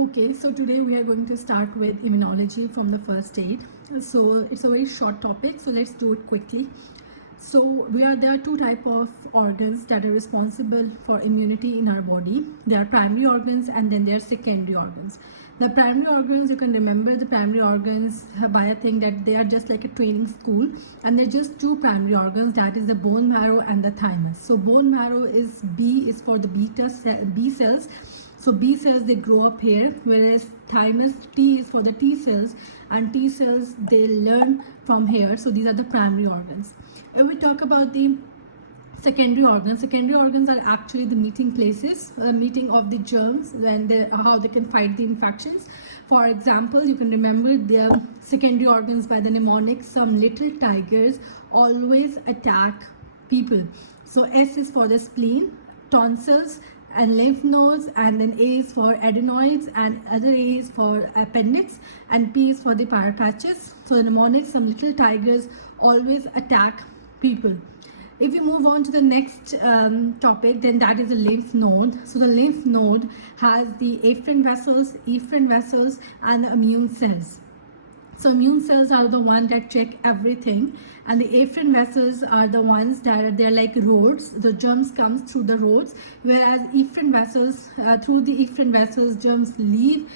Okay, so today we are going to start with immunology from the first aid. So it's a very short topic, so let's do it quickly. So there are two type of organs that are responsible for immunity in our body. There are primary organs and then there are secondary organs. The primary organs, you can remember the primary organs by a thing that they are just like a training school, and they're just two primary organs, that is the bone marrow and the thymus. So bone marrow is for the B cells. So B cells, they grow up here, whereas thymus, T is for the T cells, and T cells, they learn from here. So these are the primary organs. If we talk about the secondary organs are actually the meeting places, meeting of the germs and how they can fight the infections. For example, you can remember the secondary organs by the mnemonics. Some little tigers always attack people. So S is for the spleen, tonsils, and lymph nodes, and then A is for adenoids, and other A is for appendix, and P is for the parapatches. So the mnemonics, some little tigers always attack people. If we move on to the next topic, then that is the lymph node. So the lymph node has the afferent vessels, and the immune cells. So immune cells are the ones that check everything, and the afferent vessels are the ones that they're like roads. The germs comes through the roads, whereas efferent vessels, through the efferent vessels, germs leave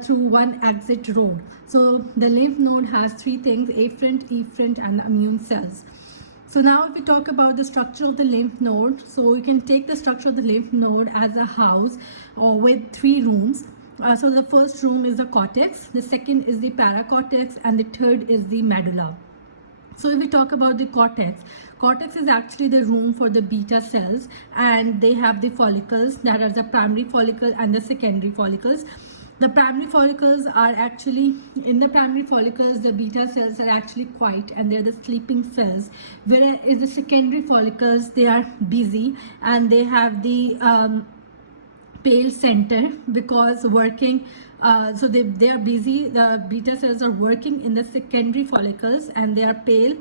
through one exit road. So the lymph node has three things: efferent, and immune cells. So now if we talk about the structure of the lymph node, so we can take the structure of the lymph node as a house or with three rooms. So the first room is the cortex, the second is the paracortex, and the third is the medulla. So if we talk about the cortex is actually the room for the beta cells, and they have the follicles, that are the primary follicle and the secondary follicles. The primary follicles are actually, in the primary follicles, the beta cells are actually quiet and they're the sleeping cells, whereas the secondary follicles, they are busy and they have the pale center because working, so they are busy. The beta cells are working in the secondary follicles and they are pale,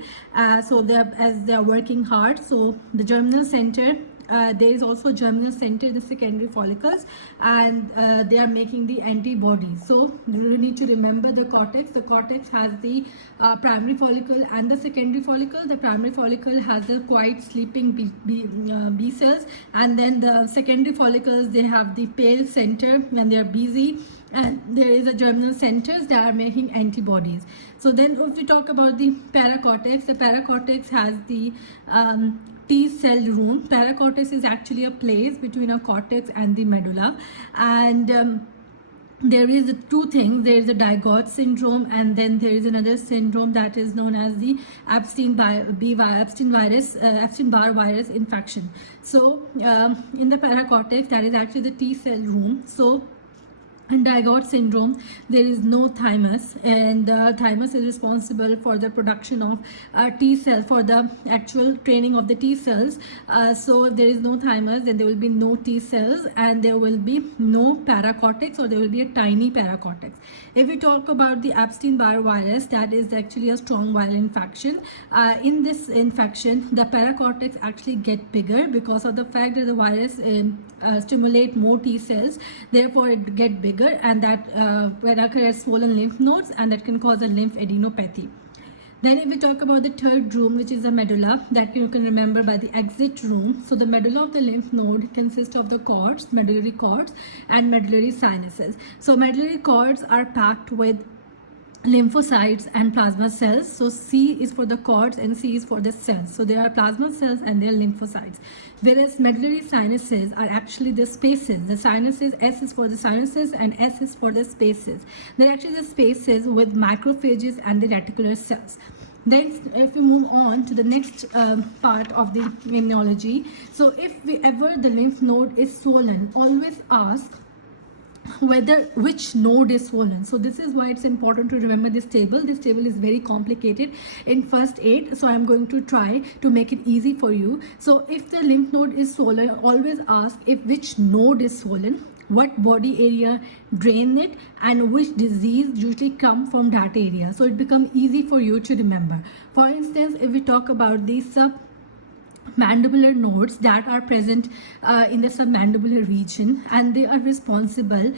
so they are working hard. So the germinal center, there is also a germinal center in the secondary follicles, and they are making the antibodies. So you need to remember the cortex. The cortex has the primary follicle and the secondary follicle. The primary follicle has the quiet sleeping B cells, and then the secondary follicles, they have the pale center and they are busy, and there is a germinal centers that are making antibodies. So then if we talk about the paracortex has the T cell room. Paracortex is actually a place between a cortex and the medulla, and there is two things. There is a Digot syndrome, and then there is another syndrome that is known as the Epstein-Barr virus infection. So in the paracortex, that is actually the T cell room. So in Digot syndrome, there is no thymus, and the thymus is responsible for the production of T cells, for the actual training of the T cells. So if there is no thymus, then there will be no T cells, and there will be no paracortex, or there will be a tiny paracortex. If we talk about the Epstein-Barr virus, that is actually a strong viral infection. In this infection, the paracortex actually get bigger because of the fact that the virus stimulate more T cells, therefore it get bigger, and that when occurs swollen lymph nodes, and that can cause a lymphadenopathy. Then if we talk about the third room, which is the medulla, that you can remember by the exit room. So the medulla of the lymph node consists of the cords, medullary cords, and medullary sinuses. So medullary cords are packed with lymphocytes and plasma cells. So C is for the cords and C is for the cells. So there are plasma cells and there are lymphocytes. Whereas medullary sinuses are actually the spaces. The sinuses, S is for the sinuses and S is for the spaces. They're actually the spaces with macrophages and the reticular cells. Then if we move on to the next part of the immunology. So if the lymph node is swollen, always ask which node is swollen. So this is why it's important to remember this table. This table is very complicated in first aid, so I'm going to try to make it easy for you. So if the lymph node is swollen, always ask which node is swollen, what body area drain it, and which disease usually come from that area. So it becomes easy for you to remember. For instance, if we talk about the mandibular nodes that are present in the submandibular region, and they are responsible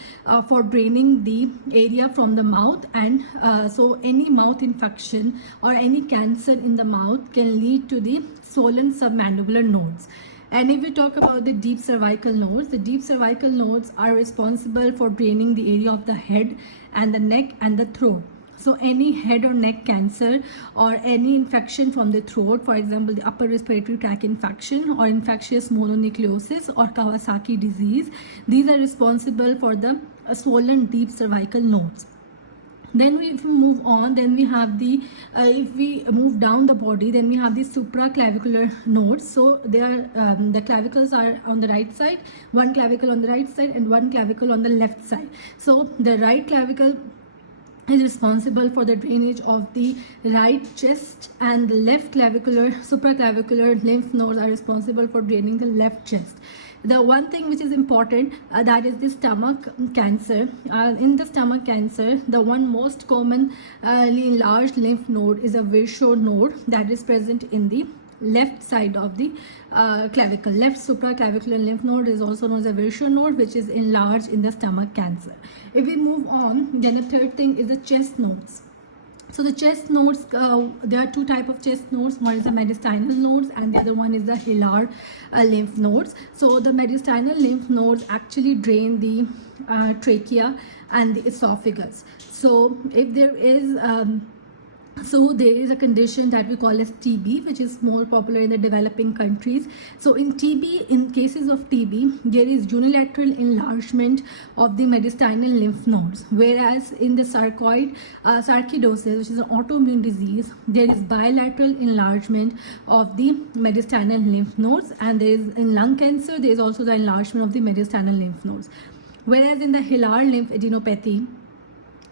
for draining the area from the mouth, and so any mouth infection or any cancer in the mouth can lead to the swollen submandibular nodes. And if we talk about the deep cervical nodes, the deep cervical nodes are responsible for draining the area of the head and the neck and the throat. So any head or neck cancer or any infection from the throat, for example, the upper respiratory tract infection or infectious mononucleosis or Kawasaki disease, these are responsible for the swollen deep cervical nodes. Then if we move on, then we have the if we move down the body, then we have the supraclavicular nodes. So they are the clavicles are on the right side, one clavicle on the right side and one clavicle on the left side. So the right clavicle is responsible for the drainage of the right chest, and the left clavicular supraclavicular lymph nodes are responsible for draining the left chest. The one thing which is important, that is the stomach cancer. In the stomach cancer, the one most commonly enlarged lymph node is a Virchow node that is present in the left side of the clavicle. Left supraclavicular lymph node is also known as a Virchow node, which is enlarged in the stomach cancer. If we move on, then the third thing is the chest nodes. So the chest nodes, there are two types of chest nodes. One is the mediastinal nodes and the other one is the hilar lymph nodes. So the mediastinal lymph nodes actually drain the trachea and the esophagus. So if there is there is a condition that we call as TB, which is more popular in the developing countries. So in TB, in cases of TB, there is unilateral enlargement of the mediastinal lymph nodes, whereas in the sarcoidosis, which is an autoimmune disease, there is bilateral enlargement of the mediastinal lymph nodes, and there is in lung cancer, there is also the enlargement of the mediastinal lymph nodes. Whereas in the hilar lymphadenopathy,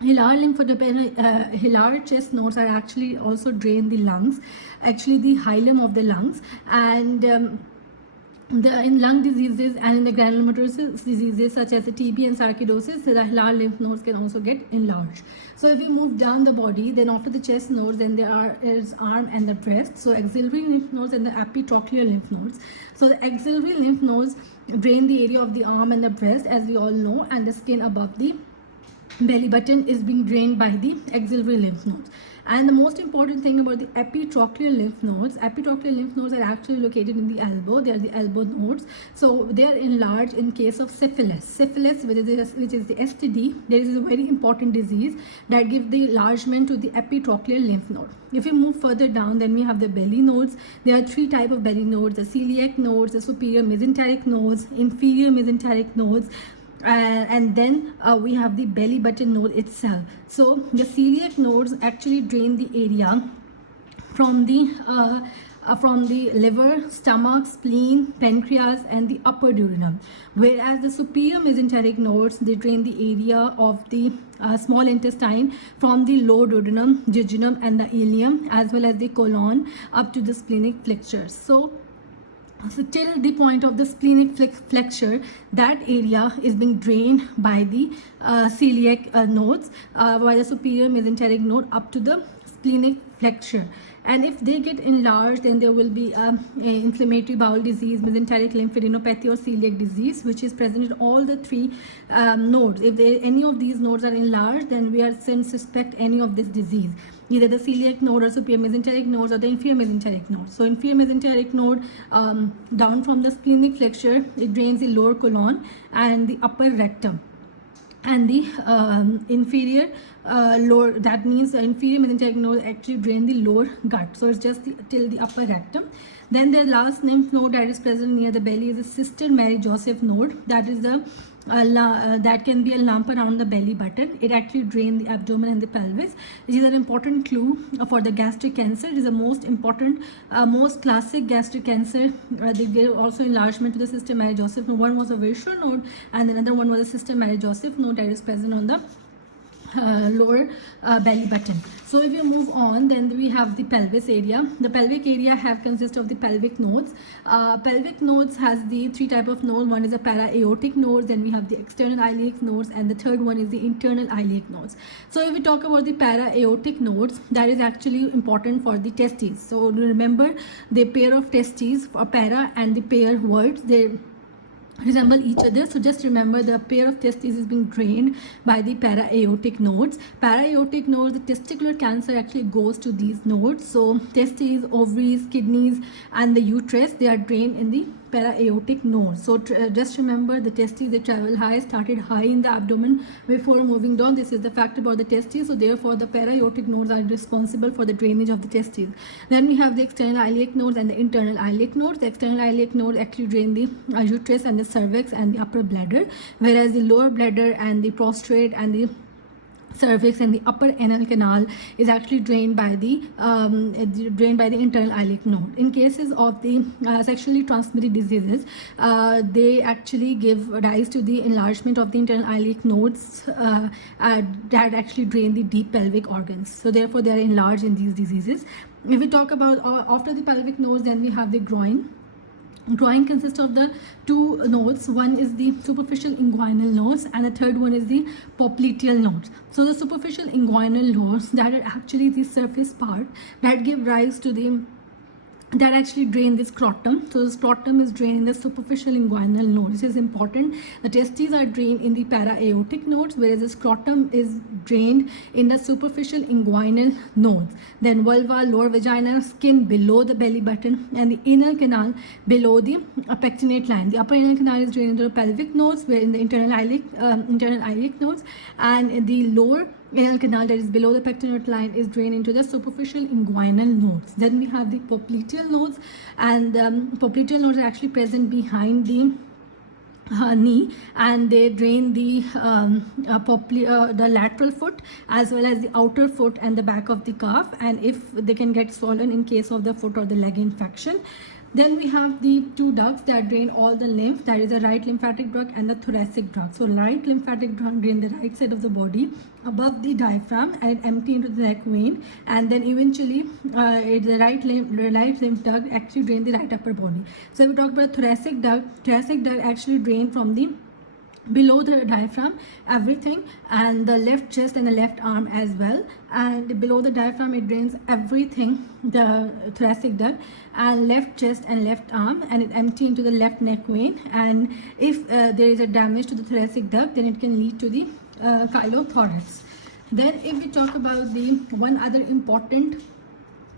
hilar chest nodes are actually also drain the lungs, actually the hilum of the lungs, and in lung diseases and in the granulomatosis diseases such as the TB and sarcoidosis, the hilar lymph nodes can also get enlarged. So if we move down the body, then after the chest nodes, then there is arm and the breast. So axillary lymph nodes and the epitrochlear lymph nodes. So the axillary lymph nodes drain the area of the arm and the breast, as we all know, and the skin above the belly button is being drained by the axillary lymph nodes. And the most important thing about the epitrochlear lymph nodes are actually located in the elbow. They are the elbow nodes. So they are enlarged in case of syphilis. Syphilis, which is the STD, there is a very important disease that gives the enlargement to the epitrochlear lymph node. If we move further down, then we have the belly nodes. There are three types of belly nodes: the celiac nodes, the superior mesenteric nodes, inferior mesenteric nodes, and then we have the belly button node itself. So the celiac nodes actually drain the area from the liver, stomach, spleen, pancreas, and the upper duodenum, whereas the superior mesenteric nodes, they drain the area of the small intestine from the lower duodenum, jejunum, and the ileum, as well as the colon up to the splenic flexures. So till the point of the splenic flexure, that area is being drained by the celiac nodes, by the superior mesenteric node up to the splenic flexure. And if they get enlarged, then there will be inflammatory bowel disease, mesenteric lymphadenopathy, or celiac disease, which is present in all the three nodes. If any of these nodes are enlarged, then we are suspect any of this disease, either the celiac node or superior mesenteric nodes or the inferior mesenteric node. So inferior mesenteric node, down from the splenic flexure, it drains the lower colon and the upper rectum. And the inferior lower, that means the inferior mesenteric node actually drain the lower gut. So it's just till the upper rectum. Then the last lymph node that is present near the belly is the sister Mary Joseph node. That is the that can be a lump around the belly button. It actually drains the abdomen and the pelvis, which is an important clue for the gastric cancer. It is the most important, most classic gastric cancer. They gave also enlargement to the sister Mary Joseph node. One was a Virchow node and another one was a sister Mary Joseph node that is present on the lower belly button. So if you move on, then we have the pelvis area. The pelvic area consists of the pelvic nodes. Pelvic nodes has the three type of nodes. One is a para-aortic nodes, then we have the external iliac nodes, and the third one is the internal iliac nodes. So if we talk about the para-aortic nodes, that is actually important for the testes. So remember, the pair of testes, para and the pair words, they resemble each other. So just remember, the pair of testes is being drained by the para-aortic nodes. Para-aortic nodes, the testicular cancer actually goes to these nodes. So testes, ovaries, kidneys, and the uterus, they are drained in the para-aortic nodes. So just remember, the testes, they travel high, started high in the abdomen before moving down. This is the fact about the testes. So therefore the para-aortic nodes are responsible for the drainage of the testes. Then we have the external iliac nodes and the internal iliac nodes. The external iliac nodes actually drain the uterus and the cervix and the upper bladder, whereas the lower bladder and the prostate and the cervix and the upper anal canal is actually drained by the internal iliac node. In cases of the sexually transmitted diseases, they actually give rise to the enlargement of the internal iliac nodes that actually drain the deep pelvic organs. So therefore they are enlarged in these diseases. If we talk about after the pelvic nodes, then we have the groin. Groin consists of the two nodes. One is the superficial inguinal nodes and the third one is the popliteal nodes. So the superficial inguinal nodes, that are actually the surface part that give rise to the that actually drain the scrotum. So the scrotum is drained in the superficial inguinal node. This is important. The testes are drained in the para-aortic nodes, whereas the scrotum is drained in the superficial inguinal nodes. Then vulva, lower vagina, skin below the belly button, and the anal canal below the pectinate line. The upper anal canal is drained into the pelvic nodes, where in the internal iliac nodes, and the lower anal canal that is below the pectinate line is drained into the superficial inguinal nodes. Then we have the popliteal nodes, and popliteal nodes are actually present behind the knee, and they drain the lateral foot as well as the outer foot and the back of the calf, and if they can get swollen in case of the foot or the leg infection. Then we have the two ducts that drain all the lymph, that is the right lymphatic duct and the thoracic duct. So right lymphatic duct drain the right side of the body above the diaphragm and it empty into the neck vein, and then eventually the right lymph duct actually drain the right upper body. So we talk about thoracic duct actually drain from the below the diaphragm everything, and the left chest and the left arm as well, and below the diaphragm it drains everything, the thoracic duct, and left chest and left arm, and it empty into the left neck vein. And if there is a damage to the thoracic duct, then it can lead to the chylothorax. Then if we talk about the one other important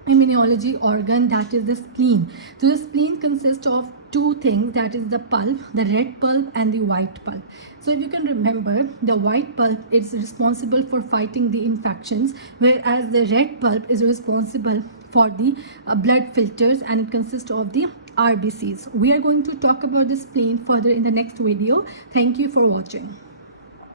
immunology organ, that is the spleen. So the spleen consists of two things, that is the pulp, the red pulp and the white pulp. So if you can remember, the white pulp is responsible for fighting the infections, whereas the red pulp is responsible for the blood filters, and it consists of the RBCs. We are going to talk about the spleen further in the next video. Thank you for watching.